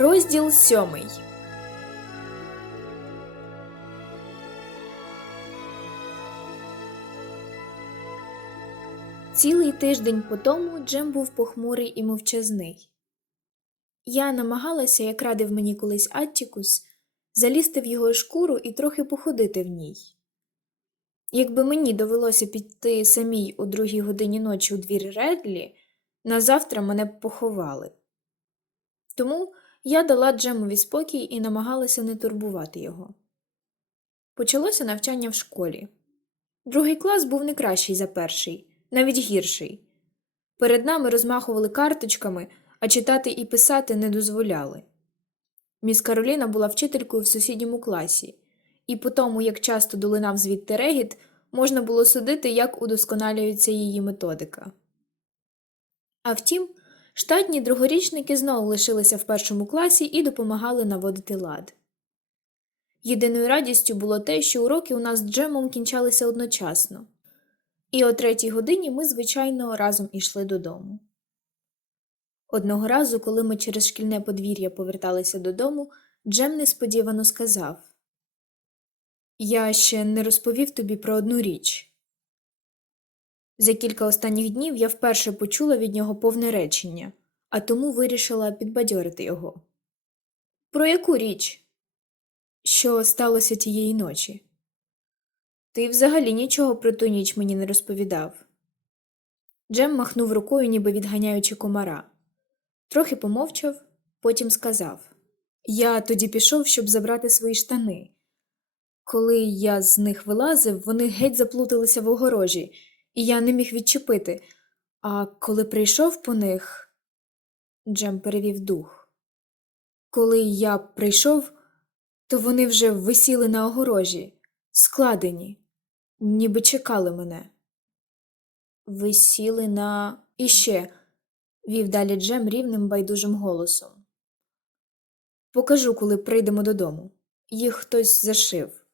Розділ сьомий. Цілий тиждень по тому Джем був похмурий і мовчазний. Я намагалася, як радив мені колись Аттікус, залізти в його шкуру і трохи походити в ній. Якби мені довелося піти самій о другій годині ночі у двір Редлі, на завтра мене б поховали. Тому я дала Джемові спокій і намагалася не турбувати його. Почалося навчання в школі. Другий клас був не кращий за перший, навіть гірший. Перед нами розмахували карточками, а читати і писати не дозволяли. Міс Кароліна була вчителькою в сусідньому класі, і по тому, як часто долинав звідти регіт, можна було судити, як удосконалюється її методика. А втім, штатні другорічники знову лишилися в першому класі і допомагали наводити лад. Єдиною радістю було те, що уроки у нас з Джемом кінчалися одночасно, і о третій годині ми, звичайно, разом ішли додому. Одного разу, коли ми через шкільне подвір'я поверталися додому, Джем несподівано сказав Я ще не розповів тобі про одну річ. За кілька останніх днів я вперше почула від нього повне речення, а тому вирішила підбадьорити його. Про яку річ? Що сталося тієї ночі? Ти взагалі нічого про ту ніч мені не розповідав. Джем махнув рукою, ніби відганяючи комара. Трохи помовчав, потім сказав Я тоді пішов, щоб забрати свої штани. Коли я з них вилазив, вони геть заплуталися в огорожі, і я не міг відчепити. А коли прийшов по них, Джем перевів дух. Коли я прийшов, то вони вже висіли на огорожі, складені, ніби чекали мене. Висіли на іще, вів далі Джем рівним байдужим голосом. Покажу, коли прийдемо додому. Їх хтось зашив,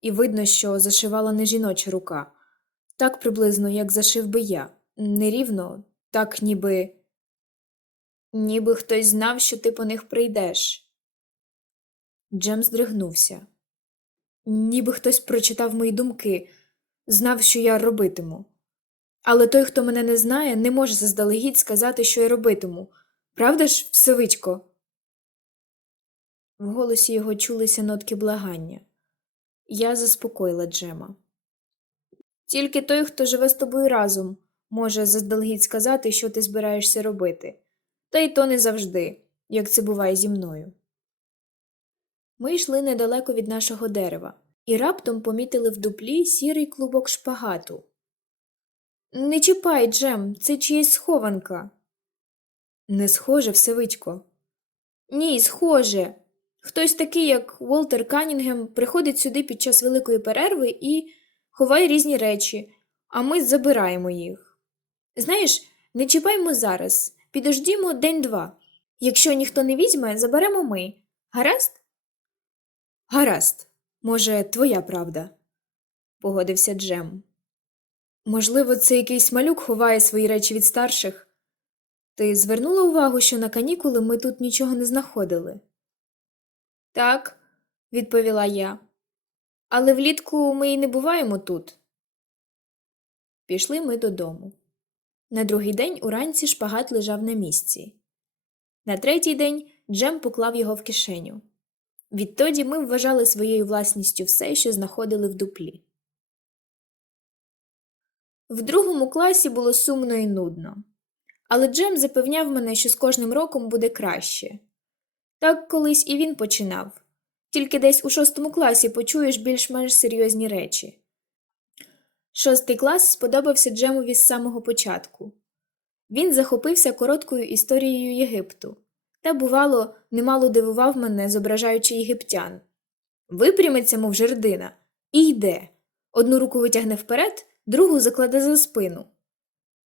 і видно, що зашивала не жіноча рука, так приблизно, як зашив би я, нерівно, так ніби. Ніби хтось знав, що ти по них прийдеш. Джем здригнувся. Ніби хтось прочитав мої думки, знав, що я робитиму. Але той, хто мене не знає, не може заздалегідь сказати, що я робитиму. Правда ж, Всевичко? В голосі його чулися нотки благання. Я заспокоїла Джема. Тільки той, хто живе з тобою разом, може заздалегідь сказати, що ти збираєшся робити, та й то не завжди, як це буває зі мною. Ми йшли недалеко від нашого дерева і раптом помітили в дуплі сірий клубок шпагату. Не чіпай, Джем, це чиєсь схованка. Не схоже, Всевичко. Ні, схоже. Хтось такий, як Волтер Канінгем, приходить сюди під час великої перерви і ховає різні речі, а ми забираємо їх. Знаєш, не чіпаймо зараз, підождімо день-два. Якщо ніхто не візьме, заберемо ми. Гаразд? Гаразд. Може, твоя правда, погодився Джем. Можливо, це якийсь малюк ховає свої речі від старших. Ти звернула увагу, що на канікули ми тут нічого не знаходили? Так, відповіла я. Але влітку ми й не буваємо тут. Пішли ми додому. На другий день уранці шпагат лежав на місці. На третій день Джем поклав його в кишеню. Відтоді ми вважали своєю власністю все, що знаходили в дуплі. В другому класі було сумно і нудно, але Джем запевняв мене, що з кожним роком буде краще. Так колись і він починав, тільки десь у шостому класі почуєш більш-менш серйозні речі. Шостий клас сподобався Джемові з самого початку. Він захопився короткою історією Єгипту та, бувало, немало дивував мене, зображаючи єгиптян. Випрямиться, мов жердина, і йде. Одну руку витягне вперед, другу закладе за спину.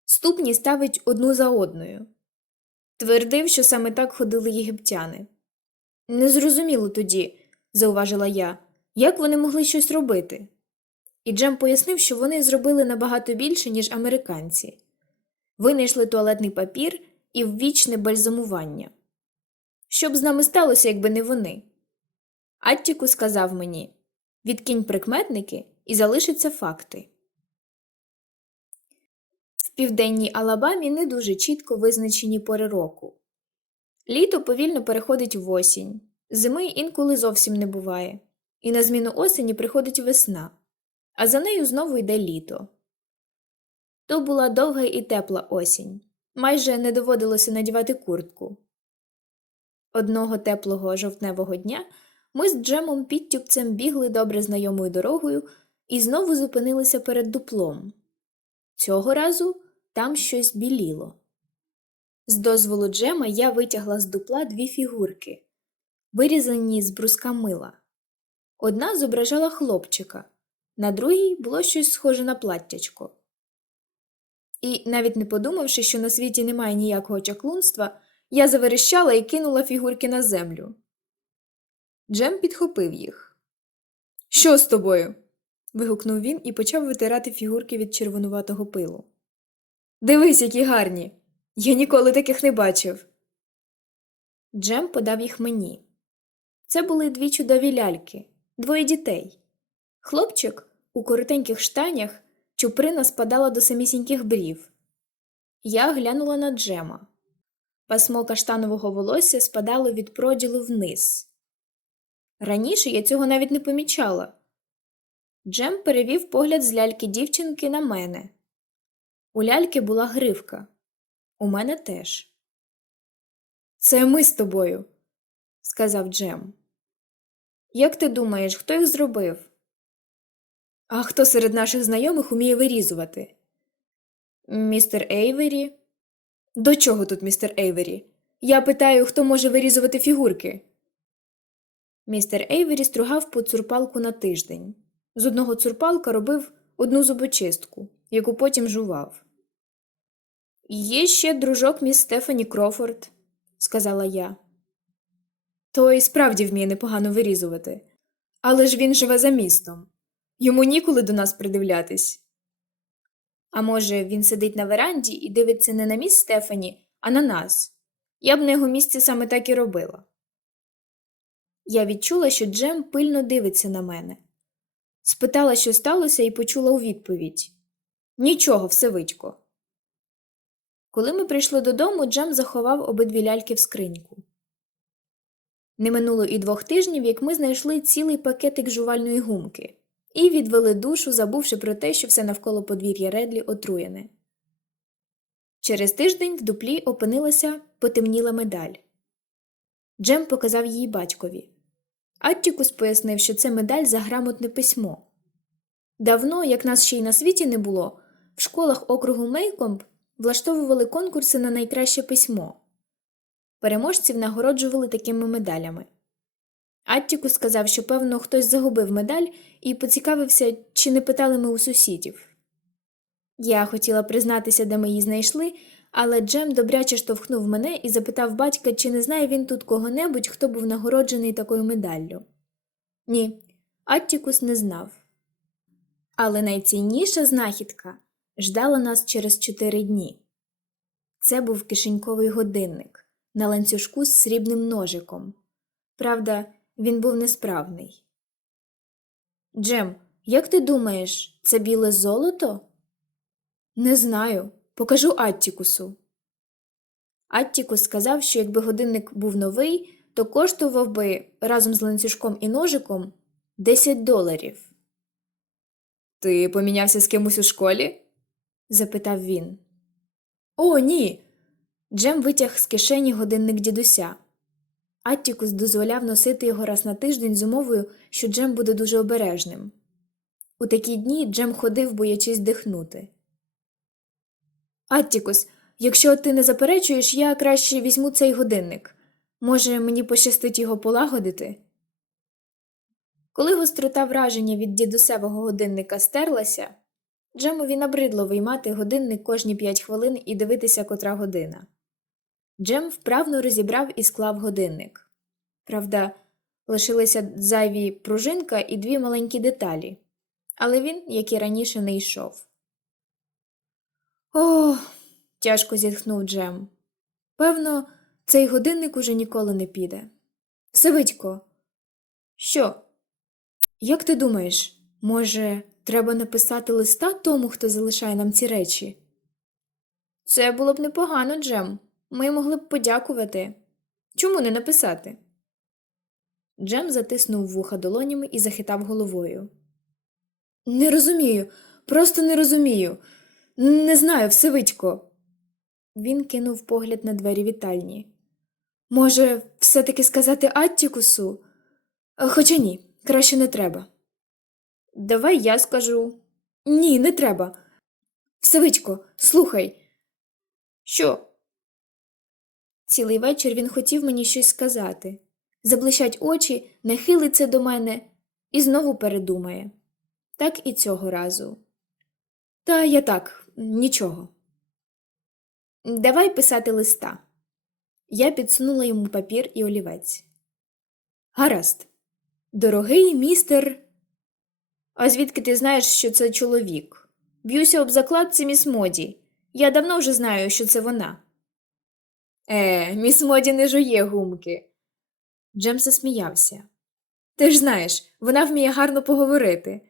Ступні ставить одну за одною. Твердив, що саме так ходили єгиптяни. Незрозуміло тоді, зауважила я, як вони могли щось робити. І Джем пояснив, що вони зробили набагато більше, ніж американці. Винайшли туалетний папір і ввічне бальзамування. Що б з нами сталося, якби не вони? Аттіку сказав мені відкинь прикметники і залишаться факти. В південній Алабамі не дуже чітко визначені пори року. Літо повільно переходить в осінь, зими інколи зовсім не буває, і на зміну осені приходить весна, а за нею знову йде літо. То була довга і тепла осінь, майже не доводилося надівати куртку. Одного теплого жовтневого дня ми з Джемом підтюпцем бігли добре знайомою дорогою і знову зупинилися перед дуплом. Цього разу там щось біліло. З дозволу Джема я витягла з дупла дві фігурки, вирізані з бруска мила. Одна зображала хлопчика, на другій було щось схоже на платтячко. І, навіть не подумавши, що на світі немає ніякого чаклунства, я заверещала і кинула фігурки на землю. Джем підхопив їх. Що з тобою? вигукнув він і почав витирати фігурки від червонуватого пилу. Дивись, які гарні. Я ніколи таких не бачив. Джем подав їх мені. Це були дві чудові ляльки, двоє дітей. Хлопчик у коротеньких штанях чуприна спадала до самісіньких брів. Я глянула на Джема. Пасмо каштанового волосся спадало від проділу вниз. Раніше я цього навіть не помічала. Джем перевів погляд з ляльки дівчинки на мене. У ляльки була гривка. У мене теж. Це ми з тобою, сказав Джем. Як ти думаєш, хто їх зробив? А хто серед наших знайомих уміє вирізувати? Містер Ейвері? До чого тут містер Ейвері? Я питаю, хто може вирізувати фігурки. Містер Ейвері стругав по цурпалку на тиждень. З одного цурпалка робив одну зубочистку, яку потім жував. Є ще дружок міс Стефані Крофорд, сказала я. Той справді вміє непогано вирізувати. Але ж він живе за містом. Йому ніколи до нас придивлятись. А може, він сидить на веранді і дивиться не на міс Стефані, а на нас. Я б на його місці саме так і робила. Я відчула, що Джем пильно дивиться на мене. Спитала, що сталося, і почула у відповідь Нічого, Всевичко. Коли ми прийшли додому, Джем заховав обидві ляльки в скриньку. Не минуло і двох тижнів, як ми знайшли цілий пакетик жувальної гумки і відвели душу, забувши про те, що все навколо подвір'я Редлі отруєне. Через тиждень в дуплі опинилася потемніла медаль. Джем показав її батькові. Аттікус пояснив, що це медаль за грамотне письмо. Давно, як нас ще й на світі не було, в школах округу Мейкомб влаштовували конкурси на найкраще письмо. Переможців нагороджували такими медалями. Аттікус сказав, що, певно, хтось загубив медаль і поцікавився, чи не питали ми у сусідів. Я хотіла признатися, де ми її знайшли, але Джем добряче штовхнув мене і запитав батька, чи не знає він тут кого-небудь, хто був нагороджений такою медаллю. Ні, Аттікус не знав. Але найцінніша знахідка ждала нас через чотири дні. Це був кишеньковий годинник на ланцюжку з срібним ножиком. Правда, він був несправний. Джем, як ти думаєш, це біле золото? Не знаю. Покажу Аттікусу. Аттікус сказав, що якби годинник був новий, то коштував би разом з ланцюжком і ножиком 10 доларів. Ти помінявся з кимось у школі? запитав він. О, ні. Джем витяг з кишені годинник дідуся. Аттікус дозволяв носити його раз на тиждень з умовою, що Джем буде дуже обережним. У такі дні Джем ходив, боячись дихнути. Аттікус, якщо ти не заперечуєш, я краще візьму цей годинник. Може, мені пощастить його полагодити? Коли гострота враження від дідусевого годинника стерлася, Джемові набридло виймати годинник кожні п'ять хвилин і дивитися котра година. Джем вправно розібрав і склав годинник. Правда, лишилися зайві пружинка і дві маленькі деталі, але він, як і раніше, не йшов. О, тяжко зітхнув Джем. Певно, цей годинник уже ніколи не піде. Савитько. Що? Як ти думаєш, може, треба написати листа тому, хто залишає нам ці речі? Це було б непогано, Джем. Ми могли б подякувати. Чому не написати? Джем затиснув вуха долонями і захитав головою. Не розумію, просто не розумію. Не знаю, Всевитько. Він кинув погляд на двері вітальні. Може, все-таки сказати Аттікусу? Е, Хоча ні, краще не треба. Давай я скажу. Ні, не треба. Всевитько, слухай. Що? Цілий вечір він хотів мені щось сказати. Заблищать очі, не хилиться до мене і знову передумає. Так і цього разу. Та я так, нічого. Давай писати листа. Я підсунула йому папір і олівець. Гаразд. Дорогий містер. А звідки ти знаєш, що це чоловік? Б'юся об заклад, це міс Моді. Я давно вже знаю, що це вона. Е, міс Моді не жує гумки. Джем засміявся. Ти ж знаєш, вона вміє гарно поговорити.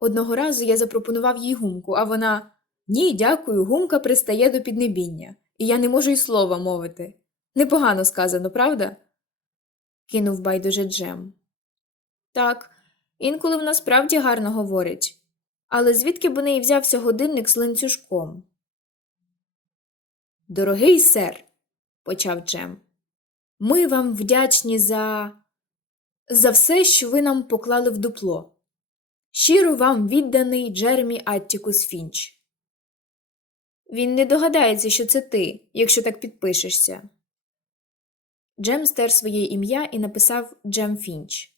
Одного разу я запропонував їй гумку, а вона ні, дякую, гумка пристає до піднебіння, і я не можу й слова мовити. Непогано сказано, правда? кинув байдуже Джем. Так, інколи вона справді гарно говорить. Але звідки б у неї взявся годинник з ланцюжком? Дорогий сер, почав Джем, ми вам вдячні за. за все, що ви нам поклали в дупло. Щиро вам відданий Джеремі Аттікус Фінч. Він не догадається, що це ти, якщо так підпишешся. Джем стер своє ім'я і написав Джем Фінч.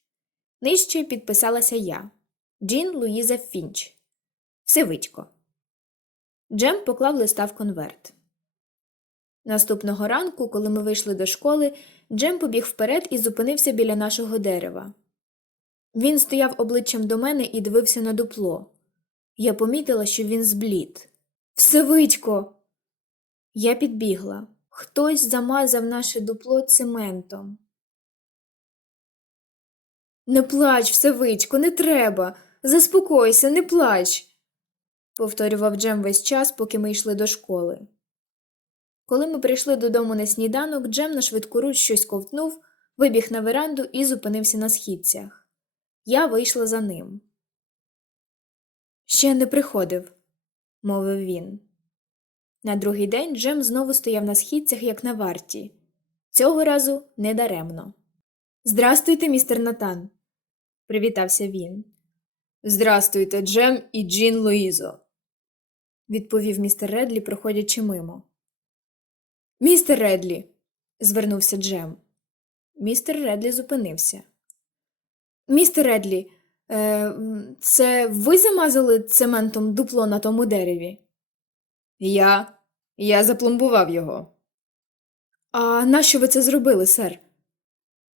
Нижче підписалася я Джін Луїза Фінч. Всевитько. Джем поклав листа в конверт. Наступного ранку, коли ми вийшли до школи, Джем побіг вперед і зупинився біля нашого дерева. Він стояв обличчям до мене і дивився на дупло. Я помітила, що він зблід. Всевитько. Я підбігла. Хтось замазав наше дупло цементом. Не плач, Всевичко, не треба. Заспокойся, не плач, повторював Джем весь час, поки ми йшли до школи. Коли ми прийшли додому на сніданок, Джем на швидкоруч щось ковтнув, вибіг на веранду і зупинився на східцях. Я вийшла за ним. Ще не приходив, мовив він. На другий день Джем знову стояв на східцях, як на варті. Цього разу недаремно. Здрастуйте, містер Натан, привітався він. Здрастуйте, Джем і Джін Луїзо, відповів містер Редлі, проходячи мимо. Містер Редлі, звернувся Джем. Містер Редлі зупинився. Містер Редлі, е, це ви замазали цементом дупло на тому дереві? Я. Я запломбував його. А нащо ви це зробили, сер?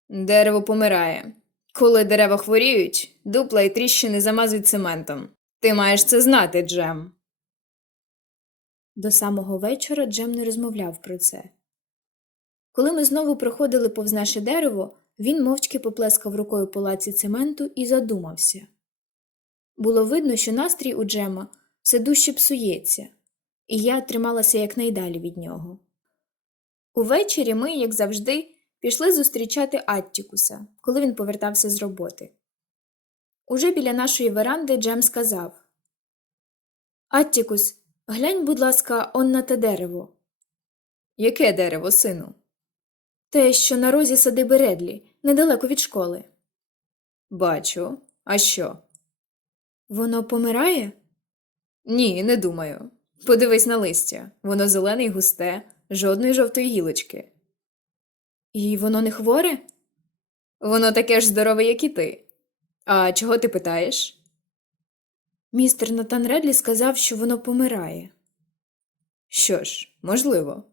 Дерево помирає. Коли дерева хворіють, дупла і тріщини замазують цементом. Ти маєш це знати, Джем. До самого вечора Джем не розмовляв про це. Коли ми знову проходили повз наше дерево, він мовчки поплескав рукою по лаці цементу і задумався. Було видно, що настрій у Джема все дужче псується, і я трималася якнайдалі від нього. Увечері ми, як завжди, пішли зустрічати Аттікуса, коли він повертався з роботи. Уже біля нашої веранди Джем сказав Аттікус, глянь, будь ласка, он на те дерево. Яке дерево, сину? Те, що на розі садиби Редлі, недалеко від школи. Бачу. А що? Воно помирає? Ні, не думаю. Подивись на листя. Воно зелене й густе, жодної жовтої гілочки. І воно не хворе? Воно таке ж здорове, як і ти. А чого ти питаєш? Містер Натан Редлі сказав, що воно помирає. Що ж, можливо.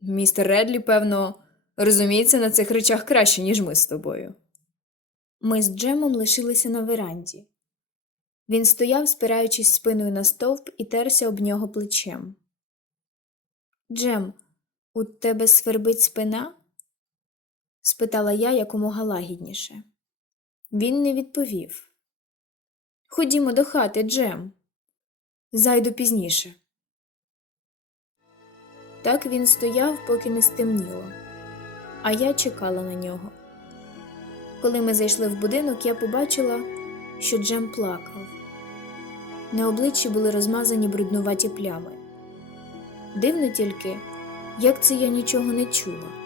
Містер Редлі, певно, розуміється на цих речах краще, ніж ми з тобою. Ми з Джемом лишилися на веранді. Він стояв, спираючись спиною на стовп, і терся об нього плечем. Джем, у тебе свербить спина? спитала я якомога лагідніше. Він не відповів. Ходімо до хати, Джем. Зайду пізніше. Так він стояв, поки не стемніло, а я чекала на нього. Коли ми зайшли в будинок, я побачила, що Джем плакав. На обличчі були розмазані бруднуваті плями. Дивно тільки, як це я нічого не чула.